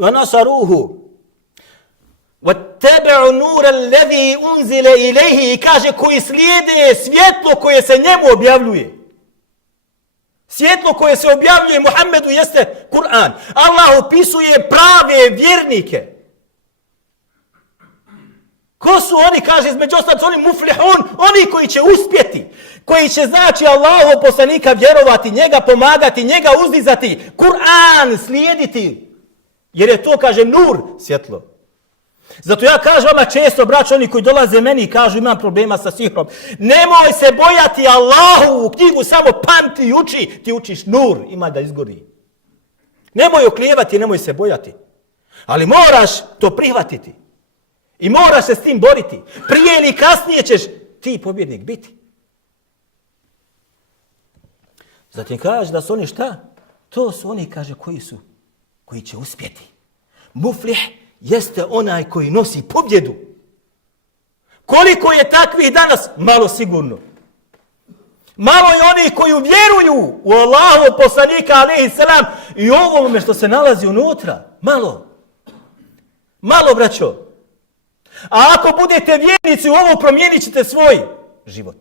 وَنَصَرُوهُ وَاتَّبَعُ نُورَ الَّذِي أُنزِلَ إِلَيْهِ. I kaže koji slijede svjetlo koje se njemu objavljuje. Svjetlo koje se objavljuje Muhammedu jeste Kur'an. Allah opisuje prave vjernike. Ko su oni? Kaže između ostalog oni muflihun, oni koji će uspjeti, koji će znači Allahov poslanika vjerovati, njega pomagati, njega uzdizati, Kur'an slijediti. Jer je to, kaže, nur, svjetlo. Zato ja kažem vama često, braćo, oni koji dolaze meni i kažu imam problema sa sihrom. Nemoj se bojati Allahovu knjigu, samo pamti i uči. Ti učiš nur, ima da izgori. Nemoj oklijevati, nemoj se bojati. Ali moraš to prihvatiti. I moraš se s tim boriti. Prije ili kasnije ćeš ti pobjednik biti. Zatim kaže da su oni šta? To su oni, kaže, koji će uspjeti. Muflih jeste onaj koji nosi pobjedu. Koliko je takvih danas? Malo sigurno. Malo je onih koji vjeruju u Allahu poslanika alejhi selam i ovome što se nalazi unutra. Malo. Malo, braćo. A ako budete vjernici u ovo, promijenit ćete svoj život.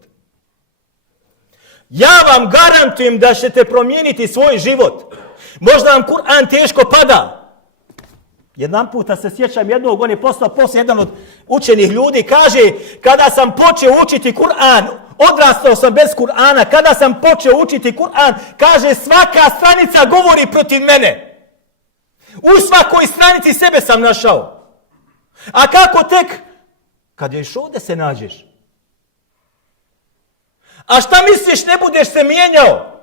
Ja vam garantujem da ćete promijeniti svoj život. Možda vam Kur'an teško pada. Jedan puta se sjećam jednog, on je postao poslije jedan od učenih ljudi, kaže, kada sam počeo učiti Kur'an, odrastao sam bez Kur'ana, kada sam počeo učiti Kur'an, kaže, svaka stranica govori protiv mene. U svakoj stranici sebe sam našao. A kako tek? Kad još ovdje se nađeš. A šta misliš, ne budeš se mijenjao?